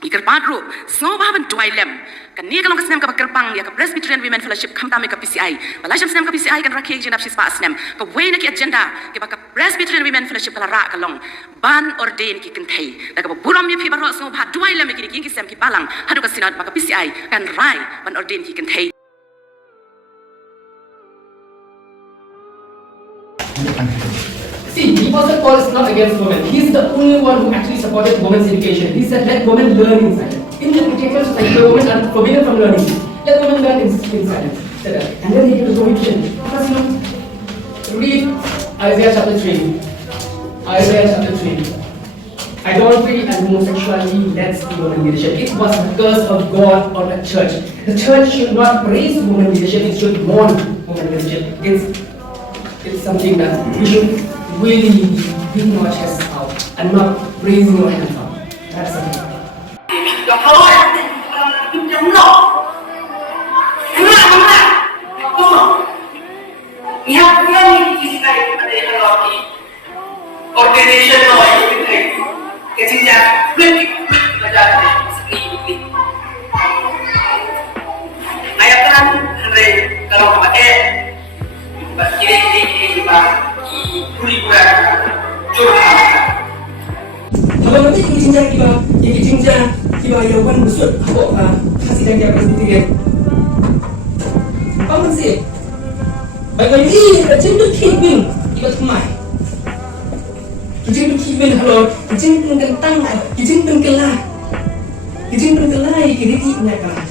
Iker padro, semua bahan tuailem. Kan ni kalau kesem ke kerpang ya ke Presbyterian Women Fellowship kamtame ke PCI. Balai kesem ke PCI kan rakyat jenap sispa asnem. Ke way nak agenda ke baka Presbyterian Women Fellowship kala rak kalong ban ordain ki kentai. Dan ke buram ya pi barok semua bahan tuailem ki kesem ki palang. Hadu ke sinat baka PCI kan rai ban ordain ki kentai. See, Apostle Paul is not against women. He's the only one who actually supported women's education. He said, let women learn in silence. In the dictator society, where women are forbidden from learning, let women learn in silence. And then he gave a prohibition. Because, read Isaiah chapter 3. Isaiah chapter 3. Idolatry and homosexuality lets the women leadership. It was the curse of God on the church. The church should not praise women leadership, it should mourn women leadership. It's something that we should really beating our chests out and not raising our hands up. That's something. Kalau nanti jinjang kiba yawan besut aku kasih janji apa sendiri. Apa sih? Bagaimana ini kecil kibing kiba semai. Kecil kibing halo kecil tentang kecil tenggelam kini tidak kan?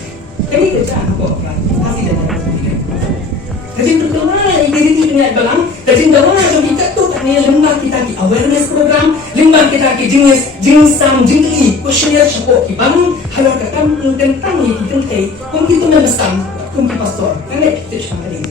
Kami kerja aku kasih janji apa sendiri. Kecil tenggelam kini tidak dalam kecil dalam kita tu kami lembah kita ki awareness program lembah kita ki jinsam jingli questionnaire support ki bangun halau kakam tentang ni kita kai kum kita membesam kum pastor kami kita cakap